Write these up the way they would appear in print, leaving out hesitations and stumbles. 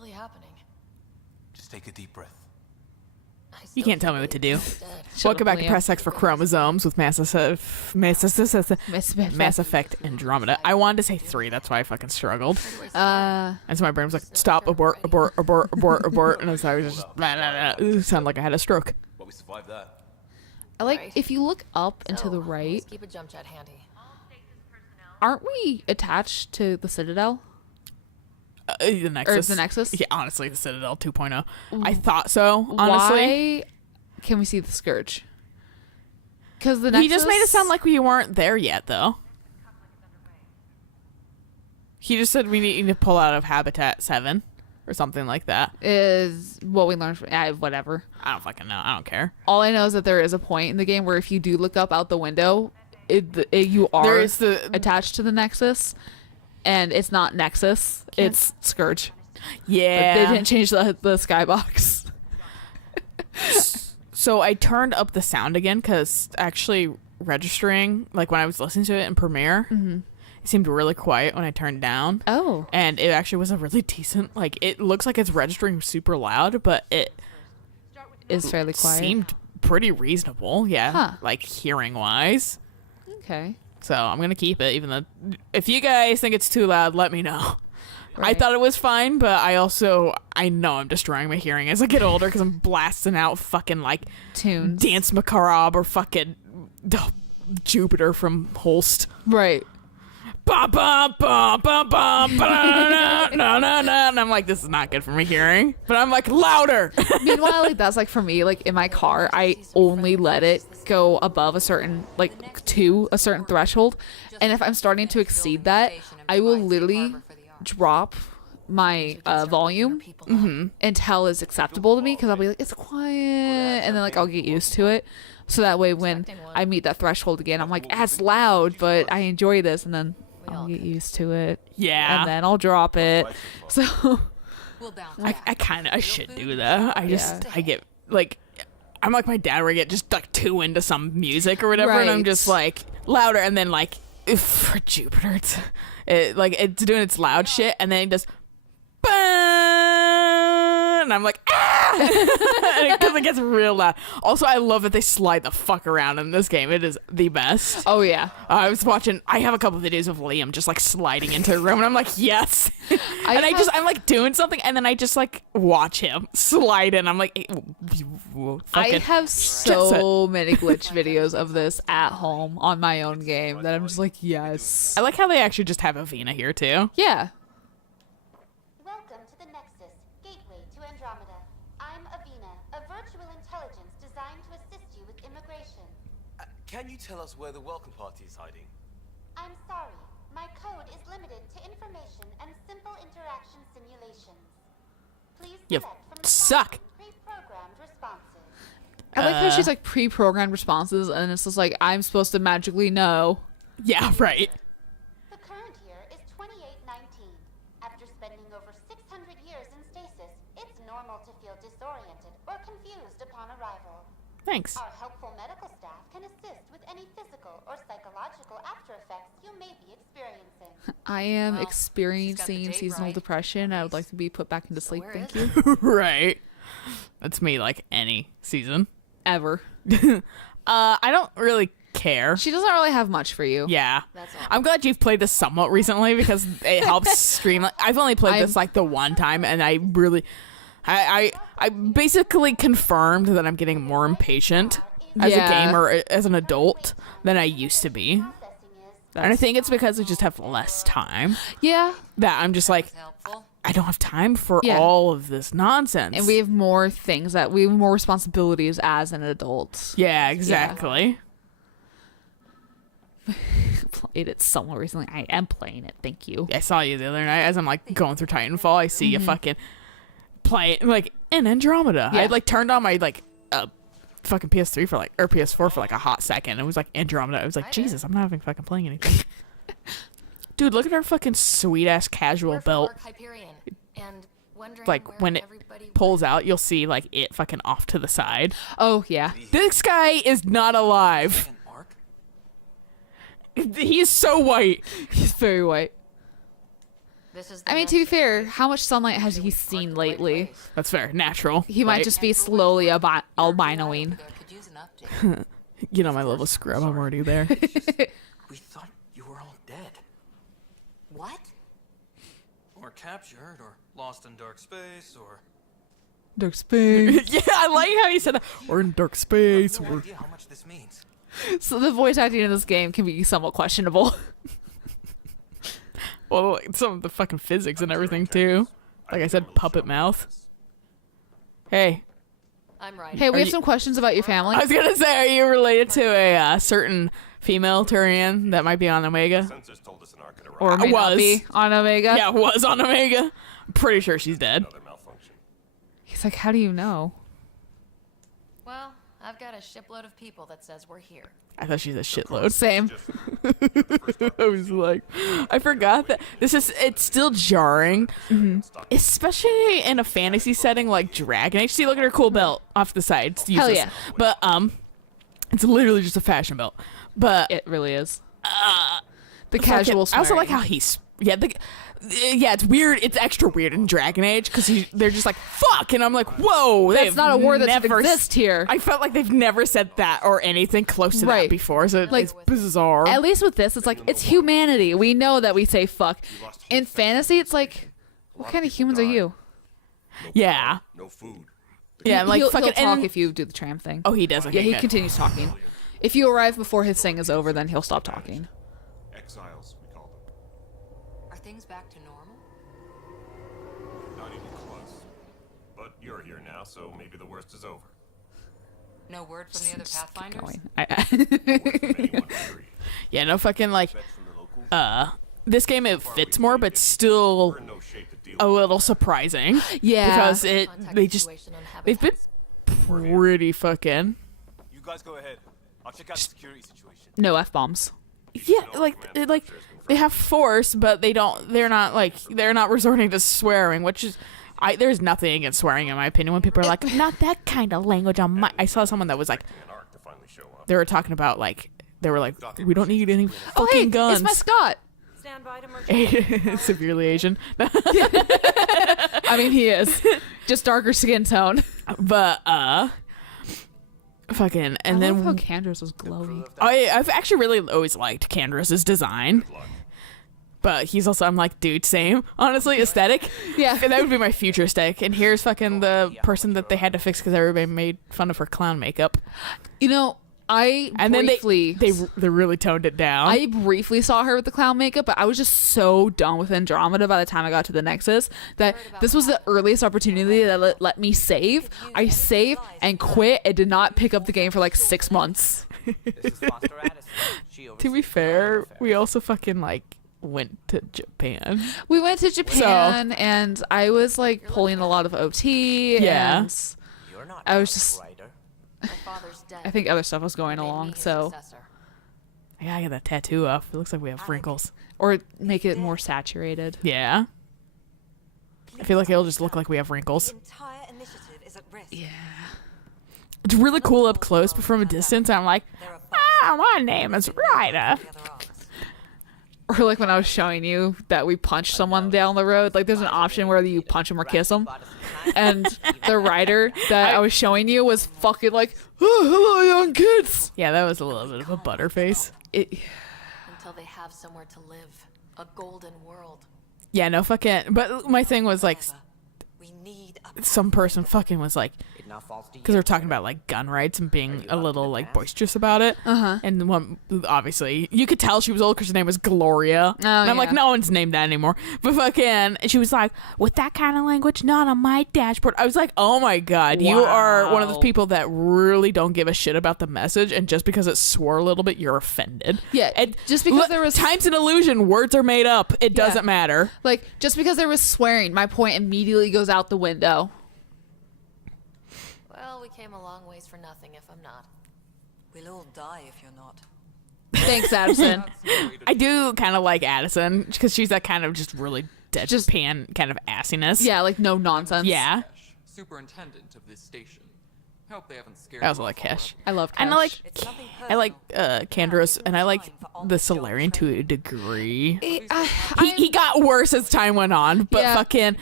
really happening? Just take a deep breath. You can't tell me what to do. Shut Welcome up, back to Liam. Press X for Chromosomes with Mass Effect Andromeda. I wanted to say 3, that's why I fucking struggled. And so my brain was like, stop, abort, abort, abort, abort, abort. And so I was just, blah, blah, blah. It sounded like I had a stroke. But we survived that. I like, if you look up and to the Always right, keep a jump jet handy. aren't we attached to the Citadel? The Nexus. Or the Nexus? Yeah, honestly, the Citadel 2.0. I thought so, honestly. Why can we see the Scourge? Because the Nexus... He just made it sound like we weren't there yet, though. He just said we need to pull out of Habitat 7 or something like that. is what we learned from... whatever. I don't fucking know. I don't care. All I know is that there is a point in the game where if you do look up out the window, you are There is the... attached to the Nexus, and it's not Nexus, it's Scourge. Yeah. But they didn't change the skybox. So I turned up the sound again because actually registering, like when I was listening to it in Premiere, it seemed really quiet when I turned down. Oh. And it actually was a really decent, like, it looks like it's registering super loud, but it Is fairly quiet. seemed pretty reasonable, yeah, Huh. like hearing wise. Okay. So I'm going to keep it, even though if you guys think it's too loud, let me know. I Right. thought it was fine, but I know I'm destroying my hearing as I get older because I'm blasting out fucking like Tunes. Dance Macabre or fucking Jupiter from Holst. Right. Ba ba ba ba ba ba na na na, and I'm like, this is not good for my hearing. But I'm like louder. Meanwhile, like that's like for me, like in my car, I only let it go above a certain to a certain threshold, and if I'm starting to exceed that, I will literally drop my volume until it's acceptable to me, because I'll be like, it's quiet, and then like I'll get used to it, so that way when I meet that threshold again, I'm like, it's loud, but I enjoy this, and then I'll get used to it. Yeah. And then I'll drop it. So I should do that. I get like, I'm like my dad where I get just like too into some music or whatever, and I'm Right. just like louder, and then like for Jupiter, it's doing its loud shit, and then it just, and I'm like, because it gets real loud. Also, I love that they slide the fuck around in this game. It is the best. oh yeah. I have a couple videos of Liam just like sliding into a room, and I'm like, yes. I'm like doing something, and then I just like watch him slide in. I'm like, I fucking have so many glitch videos of this at home on my own game that I'm just like, yes. I like how they actually just have Avina here too. Yeah. Welcome to the Nexus, gateway to Andromeda. I'm Avina, a virtual intelligence designed to assist you with immigration. Can you tell us where the welcome party is hiding? I'm sorry, my code is limited to information and simple interaction simulations. Please You select from the suck. following pre-programmed responses. I like how she's like pre-programmed responses, and it's just like, I'm supposed to magically know. Yeah, right. The current year is 2819. After spending over 600 years in stasis, it's normal to feel disoriented or confused upon arrival. Thanks. Our helpful medical staff can assist with any physical or psychological after effects you may be experiencing. I am Well, experiencing date seasonal right. depression. I would like to be put back into sleep. where Thank is you. Right. That's me like any season. Ever. I don't really care. She doesn't really have much for you. Yeah. That's all. I'm glad you've played this somewhat recently because it helps streamline. I've only played this like the one time, and I really, I basically confirmed that I'm getting more impatient as Yeah. a gamer, as an adult, than I used to be. Processing is And I think it's because I just have less time Yeah. that I'm just like, Helpful. I don't have time for Yeah. all of this nonsense. And we have more things we have more responsibilities as an adult. Yeah, exactly. Played it somewhat recently. I am playing it. Thank you. I saw you the other night as I'm like going through Titanfall. I see you fucking play it like in Andromeda. Yeah. I like turned on my like fucking PS3 for like, or PS4 for like a hot second. It was like Andromeda. I was like, Jesus, I'm not even fucking playing anything. Dude, look at our fucking sweet ass casual We're from belt. Ark Hyperion, and wondering Like where when it everybody pulls out, you'll see like it fucking off to the side. Oh yeah. This guy is not alive. An arc? He is so white. He's very white. This is the I mean, to be next fair, how much sunlight has he seen lately? That's fair. Natural. He might Like, just be slowly albinoing. could use an update. You know my level of scrub. I'm already there. We thought you were all dead. What? Or captured, or lost in dark space, or... Dark space. Yeah, I like how you said that. We're in dark space. No We're... idea how much this means. So the voice acting in this game can be somewhat questionable. Well, like, some of the fucking physics and everything too. Like I said, puppet mouth. Hey, I'm right. Hey, we Are have you- some questions about your family. I was gonna say, are you related to a certain female Turian that might be on Omega? Sensors told us an arc had arrived. Or may not was. be on Omega. Yeah, was on Omega. I'm pretty sure she's dead. Another malfunction. He's like, how do you know? Well, I've got a shipload of people that says we're here. I thought she's a shitload. Same. I was like, I forgot that it's still jarring, especially in a fantasy setting like Dragon Age. See, look at her cool belt off the side. It's Hell useless. yeah. But it's literally just a fashion belt. But It really is. The casual I also like swearing. how yeah, it's weird. It's extra weird in Dragon Age because they're just like fuck, and I'm like, whoa, That's they've not a word that should never exist here. I felt like they've never said that or anything close to Right. that before, so Like, it's bizarre. At least with this, it's like, it's humanity. We know that we say fuck. In fantasy, it's like, what kind of humans are you? Yeah, No food. yeah, like he'll fucking. talk and- if you do the tram thing. oh, he does. Okay, yeah, he good. continues talking. If you arrive before his thing is over, then he'll stop talking. Exiles, we call them. Are things back to normal? Not even close. But you're here now, so maybe the worst is over. No word from the other Just keep Pathfinders? going. Anyone agree? Yeah, no fucking like. Fetch from the locals. This game it fits more, but still We're in no shape to deal a with. little surprising. Yeah. because Contact they just situation on they've been habitats. pretty fucking. You guys go ahead. I'll check out the security situation. No F-bombs. Yeah, like they have force, but they're not resorting to swearing, which is there's nothing against swearing in my opinion. When people are like, not that kind of language on my, I saw someone that was like, An arc to finally show up. they were talking about like, they were like, we don't need any Oh, fucking hey, guns. it's my Scott. Stand by to merge. Severely Asian. I mean, he is. Just darker skin tone. But fucking, and I then love how Candra's was glowy. I've actually really always liked Candras's design. But he's also, I'm like, dude, same. Honestly, aesthetic. Yeah. And that would be my future aesthetic. And here's fucking the person that they had to fix because everybody made fun of her clown makeup. You know, I And briefly... then they really toned it down. I briefly saw her with the clown makeup, but I was just so done with Andromeda by the time I got to the Nexus that this was the earliest opportunity that let me save. I saved and quit and did not pick up the game for like 6 months. to be fair, we also fucking like went to Japan. We went to Japan and I was like pulling a lot of OT Yeah. and I was just... My father's dead. I think other stuff was going Made me along, his so... successor. I gotta get that tattoo off. It looks like we have wrinkles. Or make it more saturated. Yeah. I feel like it'll just look like we have wrinkles. Entire initiative is at risk. Yeah. It's really cool up close, but from a distance, I'm like, my name is Ryder. Or like when I was showing you that we punched someone down the road, like there's an option where you punch them or kiss them. And the rider that I was showing you was fucking like, oh, hello, young kids. Yeah, that was a little bit of a butterface. Until they have somewhere to live. A golden world. Yeah, no fucking. But my thing was like, We need a some person fucking was like, because they're talking about like gun rights and being a little like boisterous about it. And one, obviously, you could tell she was old because her name was Gloria. And I'm like, yeah. no one's named that anymore. But fucking, she was like, with that kind of language, not on my dashboard. I was like, oh my god, you are one of those Wow. people that really don't give a shit about the message, and just because it swore a little bit, you're offended. Yeah, and just because there was- time's an illusion, words are made up. It doesn't matter. Like, just because there was swearing, my point immediately goes out the window. Well, we came a long ways for nothing if I'm not. We'll all die if you're not. Thanks, Addison. I do kind of like Addison because she's that kind of just really Just- deadpan kind of assiness. Yeah, like no nonsense. Yeah. Superintendent of this station. Hope they haven't scared I also you like off already. Cash. I love Cash. And It's nothing I like personal. Candorus, and I like the Solarian to a degree. I'm, He got worse as time went on, but Yeah. fucking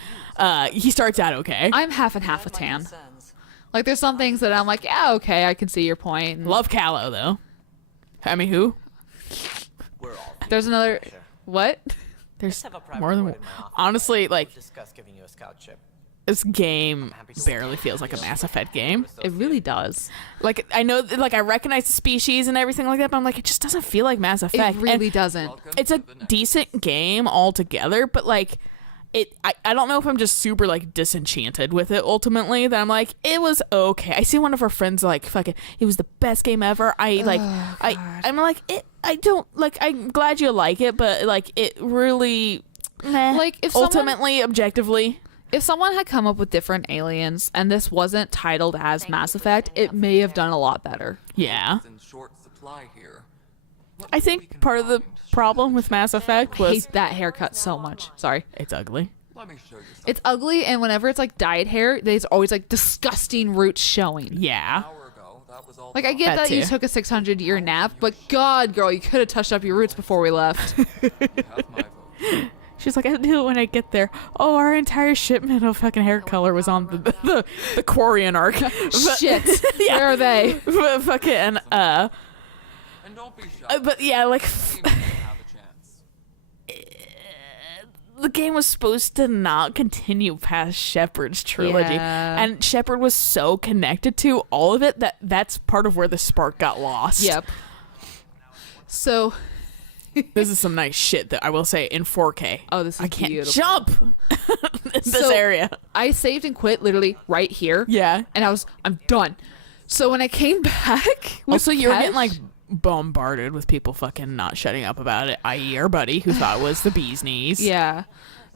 he starts out okay. I'm half and half with My Tan. concerns. Like there's some things that I'm like, yeah, okay, I can see your point. And Love Callow though. I mean, who? We're all. there's another what? There's have a private more than word in my office. honestly like Discuss giving you a scout ship. this game barely feels like a Mass Effect game. It really does. Like I know, like I recognize the species and everything like that, but I'm like, it just doesn't feel like Mass Effect. It really And doesn't. it's a decent game altogether, but like I don't know if I'm just super like disenchanted with it ultimately, that I'm like, it was okay. I see one of our friends like fucking it was the best game ever. I'm like I don't like, I'm glad you like it, but like it really meh, Like, if someone- ultimately objectively. If someone had come up with different aliens and this wasn't titled as Mass Effect, it may have done a lot better. Yeah. It's in short supply here. What I we think can part of the find, show problem you. with Mass Effect I was hate that haircut so much. Sorry. it's ugly. Let me show you something. It's ugly, and whenever it's like dyed hair, there's always like disgusting roots showing. Yeah. An hour ago, that was all Like, I done. get That that you too. took a 600-year nap, but God, girl, you could have touched up your roots before we left. You have my vote. She's like, I'll do it when I get there. Oh, our entire shipment of fucking hair color was on the Quarian arc. But- Shit. Yeah. Where are they? But fucking And don't be shy. but yeah, like You may have a chance. the game was supposed to not continue past Shepard's trilogy, Yeah. and Shepard was so connected to all of it that that's part of where the spark got lost. Yep. So, This is some nice shit that I will say in 4K. oh, this is I can't beautiful. jump in this So- area. I saved and quit literally right here. Yeah. And I'm done. So when I came back, with Also, you were getting Kesh- like bombarded with people fucking not shutting up about it, i.e. our buddy who thought it was the bee's knees. yeah.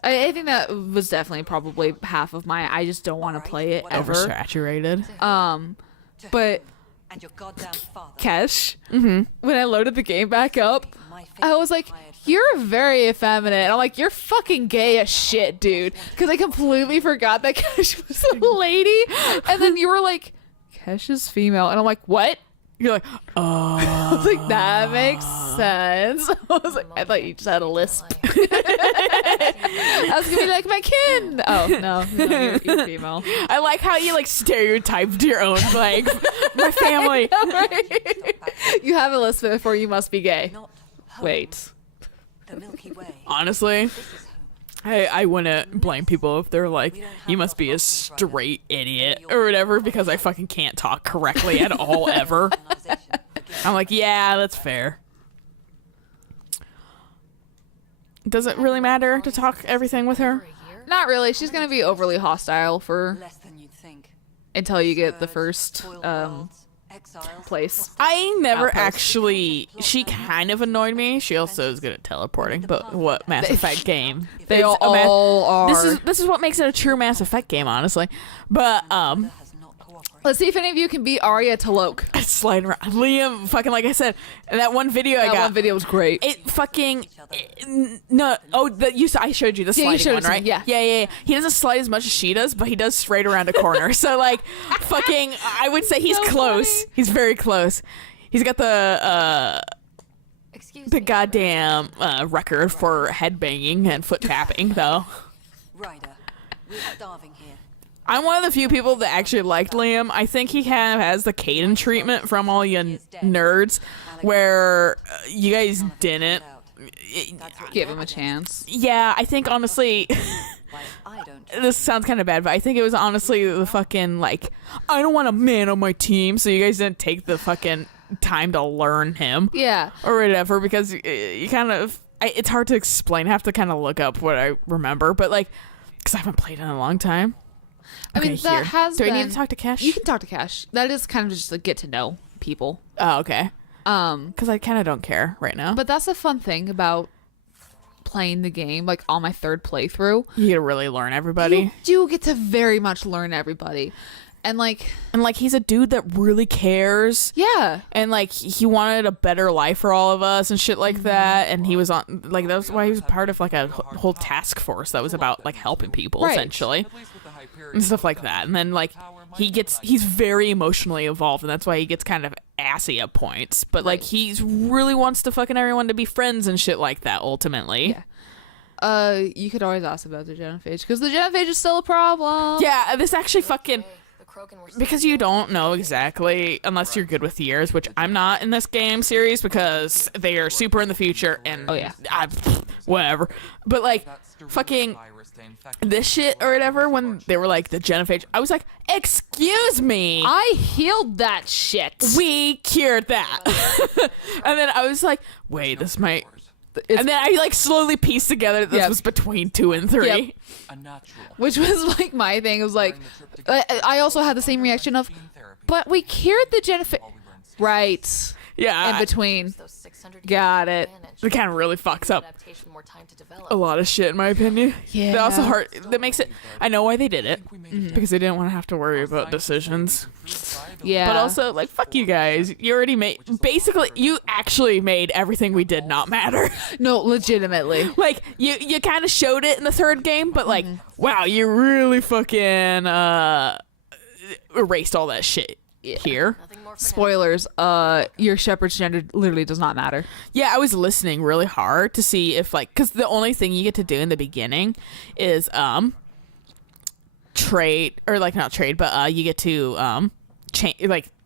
I think that was definitely probably half of my, I just don't want to play it ever. Oversaturated. But And your goddamn father. Kesh, when I loaded the game back up, My I was like, you're very effeminate. And I'm like, you're fucking gay as shit, dude. Because I completely forgot that Kesh was a lady. And then you were like, Kesh is female. And I'm like, what? You're like, oh. I was like, that makes sense. I was like, I thought you just had a lisp. I was gonna be like, my kin. Oh, no, you're female. I like how you like stereotyped your own, like, my family. You have a lisp, therefore you must be gay. Not home. Wait. The Milky Way. Honestly, This is home. I wouldn't blame people if they're like, you must be a straight idiot or whatever because I fucking can't talk correctly at all ever. Colonization. I'm like, yeah, that's fair. Does it really matter to talk everything with her? Not really. She's gonna be overly hostile for Less than you'd think. until you get the Scourge, first spoiled worlds, exiles, place. I never Outpost. actually. She kind of annoyed me. She also is good at teleporting. But what Mass Effect game? They It's a ma- all are. This is what makes it a true Mass Effect game, honestly. But has not cooperated. Let's see if any of you can beat Arya Talok. sliding around, Liam, fucking like I said, in that one video I That got. one video was great. It fucking no. Oh, I showed you the Yeah, you sliding showed it one, to me, right? yeah. yeah. He doesn't slide as much as she does, but he does straight around a corner. So like, fucking, I would say he's So close. funny. He's very close. He's got Excuse the me. goddamn record for headbanging and foot tapping, though. Ryder, we're starving here. I'm one of the few people that actually liked Liam. I think he has the Caden treatment from all you nerds, where you guys didn't. That's what Give him a chance. Yeah, I think honestly, why I don't. this sounds kind of bad, but I think it was honestly the fucking like, I don't want a man on my team, so you guys didn't take the fucking time to learn him Yeah. or whatever, because you kind of, it's hard to explain. I have to kind of look up what I remember, but like, because I haven't played in a long time. I mean, Okay, that here. has Do I need been- to talk to Cash? You can talk to Cash. That is kind of just like get to know people. Oh, okay. Because I kind of don't care right now. But that's a fun thing about playing the game, like on my third playthrough. You get to really learn everybody. You do get to very much learn everybody. And like, And like, he's a dude that really cares. yeah. And like, he wanted a better life for all of us and shit like that. And he was that's why he was part of like a whole task force that was about like helping people Right. essentially. At least with the Hyperion and stuff like goes that. down, And then like power might he's very emotionally involved, and that's why he gets kind of assy at points. But like he's really wants to fucking everyone to be friends and shit like that. Ultimately, You could always ask about the genophage because the genophage is still a problem. yeah. This actually fucking. The Krogan were Because you don't know exactly, unless you're good with years, which I'm not in this game series because they are super in the future and whatever. But like, fucking this shit or whatever, when they were like the genophage, I was like, excuse me, I healed that shit. we cured that. And then I was like, wait, this might. And then I like slowly pieced together that this was between 2 and 3. Yep. A natural. Which was like my thing. It was like, I also had the same reaction of, but we cured the genophage. Right. Yeah. In between. those 600 Got it. It kind of really fucks up adaptation more time to develop. a lot of shit, in my opinion. Yeah. They also hard. That makes it. I know why they did it because they didn't want to have to worry about decisions. Yeah. But also, like, fuck you guys. You already made. Basically, you actually made everything we did not matter. No, legitimately. Like, you kind of showed it in the 3rd game, but like, wow, you really fucking erased all that shit here. Nothing more for now. Spoilers. Your shepherd's gender literally does not matter. Yeah, I was listening really hard to see if like, because the only thing you get to do in the beginning is trade, or like not trade, but you get to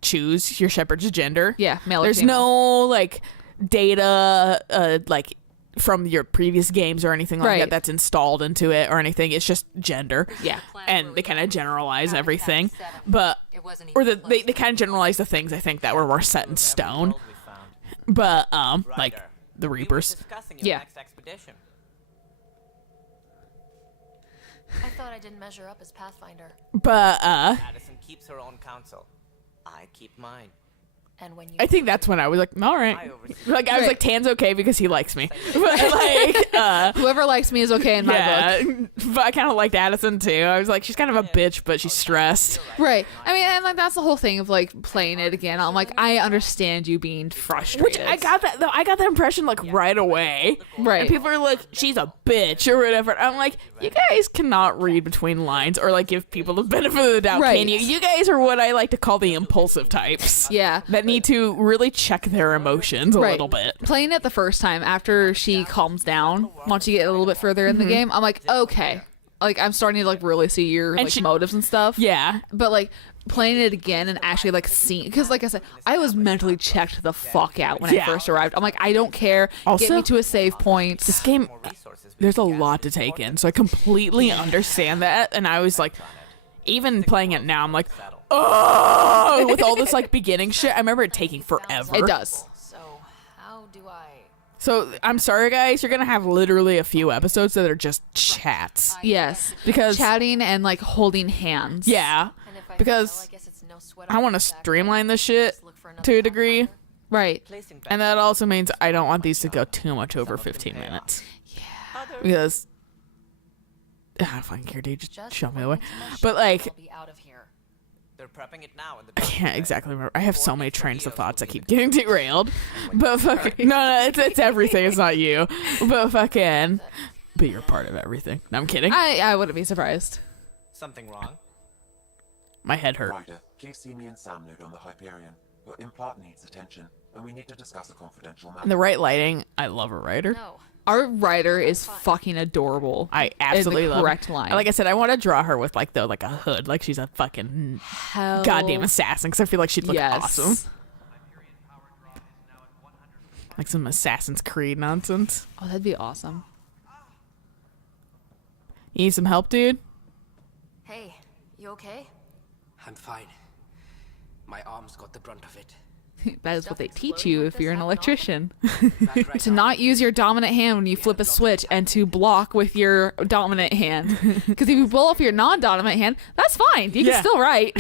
choose your shepherd's gender. Yeah, male or There's female. no like data like from your previous games or anything like Right. that that's installed into it or anything. It's just gender. Yeah. And they kind of generalize everything, but or they kind of generalize the things I think that were set in stone. We found. But like Ryder, the we were Reapers. discussing your Yeah. next expedition. I thought I didn't measure up as Pathfinder. But Addison keeps her own counsel. I keep mine. And when you I think that's when I was like, all right. I oversee. Like I was Right. like, Tan's okay because he likes me. But like, Whoever likes me is okay in my book. yeah. But I kind of liked Addison too. I was like, she's kind of a bitch, but she's stressed. Right. I mean, and like that's the whole thing of like playing it again. I'm like, I understand you being frustrated. Which I got that though. I got that impression like right away. Right. And people are like, she's a bitch or whatever. I'm like, you guys cannot read between lines or like give people the benefit of the doubt, Right. can you? You guys are what I like to call the impulsive types. Yeah. That need to really check their emotions a Right. little bit. Playing it the first time after she calms down, once you get a little bit further in the game, I'm like, okay. Like I'm starting to like really see your like she- motives and stuff. Yeah. But like playing it again and actually like seeing, because like I said, I was mentally checked the fuck out when Yeah. I first arrived. I'm like, I don't care. Get Also- me to a save point. This game, More resources we there's a can gather lot to take in, so I completely understand that. And I was like, even playing it now, I'm like, oh, with all this like beginning shit. I remember it taking forever. It does. So how do I? So I'm sorry, guys. You're gonna have literally a few episodes that are just chats Yes. because Chatting and like holding hands. yeah, And if I because fail, I guess it's no sweat I off want to my back. streamline this shit Just look for another to a degree, Pathfinder. Right. placing and that also means I don't want these to go too much over 15 minutes. Because I don't fucking care, dude. Just Just show me the when way. it's my But ship, like, I'll be out of here. They're prepping it now in the I can't exactly remember. I have so many trains of thoughts that keep getting derailed. But fucking no, it's everything. It's not you. But fucking, but you're part of everything. No, I'm kidding. I wouldn't be surprised. Something wrong? My head hurt. Ryder, please see me and Sam Node on the Hyperion. Your implant needs attention, and we need to discuss a confidential matter. In the right lighting, I love a writer. No. Our writer is fucking adorable. I absolutely love correct her. line. Like I said, I want to draw her with like a hood, like she's a fucking Hell goddamn assassin. Because I feel like she'd look yes. awesome, like some Assassin's Creed nonsense. Oh, that'd be awesome. You need some help, dude? Hey, you okay? I'm fine. My arms got the brunt of it. That is what they teach you if you're an electrician. Back right To now. not use your dominant hand when you flip a switch and to block with your dominant hand. Because if you blow up your non-dominant hand, that's fine. You Yeah. can still write.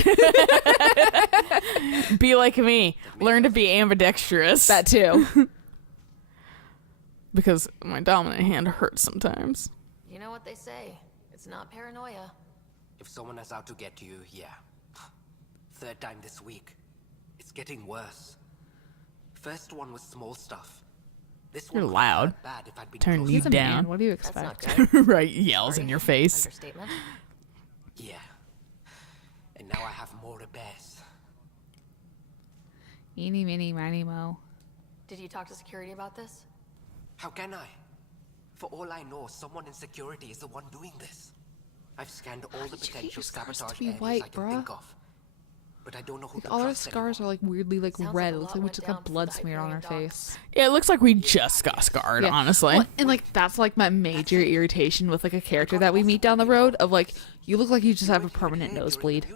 Be like me. Learn to be ambidextrous. That too. Because my dominant hand hurts sometimes. You know what they say. It's not paranoia. If someone is out to get you, yeah. Third time this week. It's getting worse. First one was small stuff. This You're one could loud. hurt bad if I'd been Turn closer. you He's a man. down. What do you That's not expect? good. Right, yells in Sorry. your face. Understatement. Yeah. And now I have more to bears. Eeny, meeny, miny, mo. Did you talk to security about this? How can I? For all I know, someone in security is the one doing this. I've scanned all the did you get potential your scars to sabotage be areas white, I can bruh? think of. But I don't know who to All our trust scars are anymore. like weirdly like Sounds red. like a It looks lot like we went just down got for blood the smeared on our Hyperion face. Yeah, it looks like we just got scarred, Yeah. honestly. Well, and like that's like my major irritation with like a character that we meet down the road of like you look like you just have a permanent nosebleed.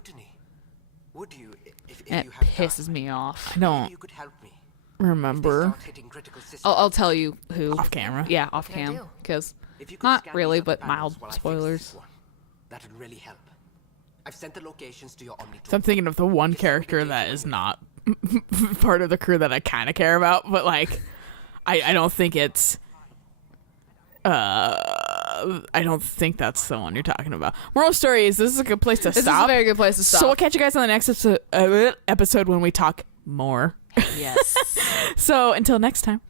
Would you, if And you it have pisses time? me off. I don't You could help me. remember. Start hitting critical systems. I'll tell you who. Off camera. Yeah, off can I cam. do? Because If you could not scan really, these other but panels mild while I fix spoilers. this one, that would really help. I've sent the locations to your Omni. So I'm thinking of the one character that is not part of the crew that I kind of care about, but like, I don't think it's. I don't think that's the one you're talking about. Moral story is this is a good place to This stop. is a very good place to stop. So we'll catch you guys on the next episode when we talk more. Yes. So until next time.